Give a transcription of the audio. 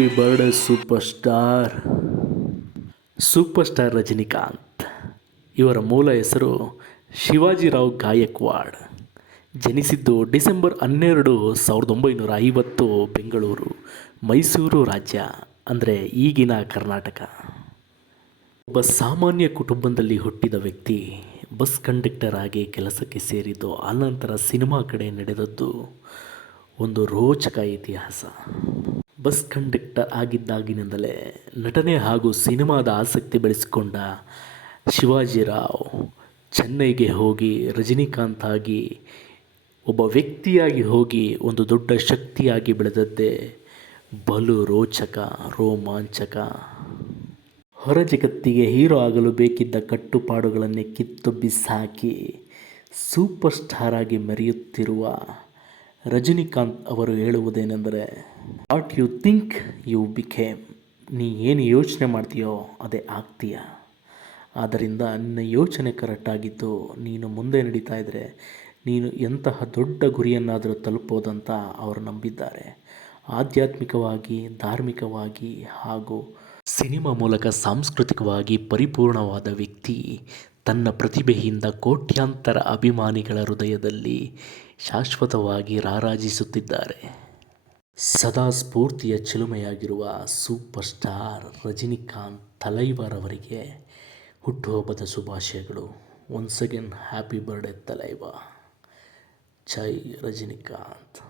Happy birthday super star Rajinikanth. ಇವರ ಮೂಲ ಹೆಸರು ಶಿವಾಜಿರಾವ್ ಗಾಯಕ್ವಾಡ್. ಜನಿಸಿದ್ದು ಡಿಸೆಂಬರ್ 12, 1950 ಬೆಂಗಳೂರು, ಮೈಸೂರು ರಾಜ್ಯ ಅಂದರೆ ಈಗಿನ ಕರ್ನಾಟಕ. ಒಬ್ಬ ಸಾಮಾನ್ಯ ಕುಟುಂಬದಲ್ಲಿ ಹುಟ್ಟಿದ ವ್ಯಕ್ತಿ ಬಸ್ ಕಂಡಕ್ಟರ್ ಆಗಿ ಕೆಲಸಕ್ಕೆ ಸೇರಿದ್ದು. ಆನಂತರ ಸಿನಿಮಾ ಕಡೆ ನಡೆದದ್ದು ಒಂದು ರೋಚಕ ಇತಿಹಾಸ. ಬಸ್ ಕಂಡಕ್ಟರ್ ಆಗಿದ್ದಾಗಿನಿಂದಲೇ ನಟನೆ ಹಾಗೂ ಸಿನಿಮಾದ ಆಸಕ್ತಿ ಬೆಳೆಸಿಕೊಂಡ ಶಿವಾಜಿರಾವ್ ಚೆನ್ನೈಗೆ ಹೋಗಿ ರಜನಿಕಾಂತ್ ಆಗಿ ಒಬ್ಬ ವ್ಯಕ್ತಿಯಾಗಿ ಹೋಗಿ ಒಂದು ದೊಡ್ಡ ಶಕ್ತಿಯಾಗಿ ಬೆಳೆದದ್ದೇ ಬಲು ರೋಚಕ, ರೋಮಾಂಚಕ. ಹೊರ ಜಗತ್ತಿಗೆ ಹೀರೋ ಆಗಲು ಬೇಕಿದ್ದ ಕಟ್ಟುಪಾಡುಗಳನ್ನೇ ಕಿತ್ತು ಬಿಸಾಕಿ ಸೂಪರ್ ಸ್ಟಾರ್ ಆಗಿ ಮೆರೆಯುತ್ತಿರುವ ರಜನಿಕಾಂತ್ ಅವರು ಹೇಳುವುದೇನೆಂದರೆ, what you think you became. ನೀ ಏನು ಯೋಚನೆ ಮಾಡ್ತೀಯೋ ಅದೇ ಆಗ್ತೀಯ. ಆದ್ದರಿಂದ ನಿನ್ನ ಯೋಚನೆ ಕರೆಕ್ಟಾಗಿದ್ದು ನೀನು ಮುಂದೆ ನಡೀತಾ ಇದ್ದರೆ ನೀನು ಎಂತಹ ದೊಡ್ಡ ಗುರಿಯನ್ನಾದರೂ ತಲುಪೋದಂತ ಅವರು ನಂಬಿದ್ದಾರೆ. ಆಧ್ಯಾತ್ಮಿಕವಾಗಿ, ಧಾರ್ಮಿಕವಾಗಿ ಹಾಗೂ ಸಿನಿಮಾ ಮೂಲಕ ಸಾಂಸ್ಕೃತಿಕವಾಗಿ ಪರಿಪೂರ್ಣವಾದ ವ್ಯಕ್ತಿ. ತನ್ನ ಪ್ರತಿಭೆಯಿಂದ ಕೋಟ್ಯಾಂತರ ಅಭಿಮಾನಿಗಳ ಹೃದಯದಲ್ಲಿ ಶಾಶ್ವತವಾಗಿ ರಾರಾಜಿಸುತ್ತಿದ್ದಾರೆ. ಸದಾ ಸ್ಫೂರ್ತಿಯ ಚಿಲುಮೆಯಾಗಿರುವ ಸೂಪರ್ ಸ್ಟಾರ್ ರಜನಿಕಾಂತ್ ತಲೈವರ್ ಅವರಿಗೆ ಹುಟ್ಟುಹಬ್ಬದ ಶುಭಾಶಯಗಳು. Once again happy birthday Thalaiva. ಜೈ ರಜನಿಕಾಂತ್.